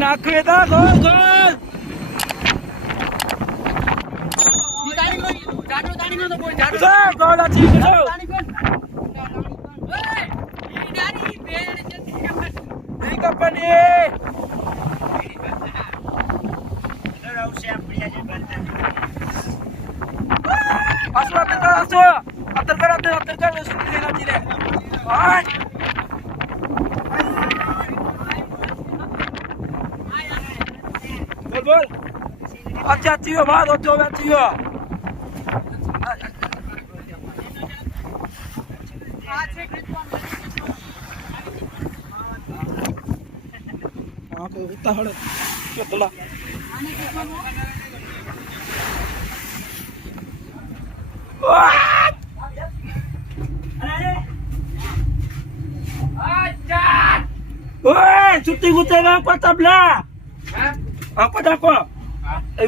નાખે તો goal goal goal આછી ગયો એ કંપની asal atar kar लेना चाहिए बोल बोल अच्छा चाहिए बात हो चाहिए हाँ को इतना हड़ क्या बोला Woi, syuting hotel apa tabla? Hah? Apa dah apa?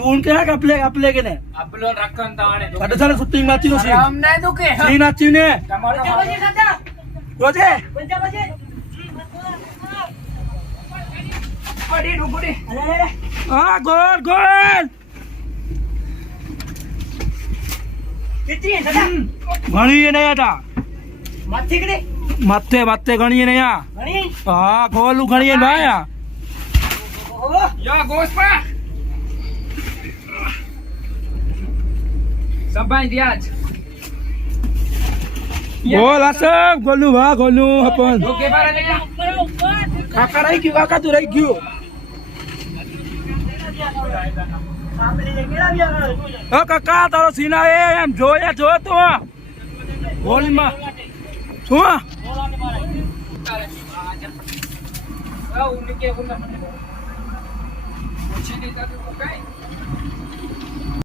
Unke hak aple kene. Upload rakkan taane. Ada sana syuting nachi no sih. Ram nahi to ke. Sih nachi ne. Berapa baje kata? Roje. Berapa baje? Budi budi. Ah, gol gol. Kitni hai sada? घणी नहीं आता माथे कड़े माथे माथे घणी नहीं आ घणी हाँ गोलू घणी है भाई या गोस पा सब भाई दिया आज गोल असम गोलू भा गोलू अपन ओके बारा लेना काका रही क्यों काका तू रही क्यों ओ काका तारो सीना है हम जो या जो तो गोल में सुआ उनके बोलना कुछ नहीं था तो कहीं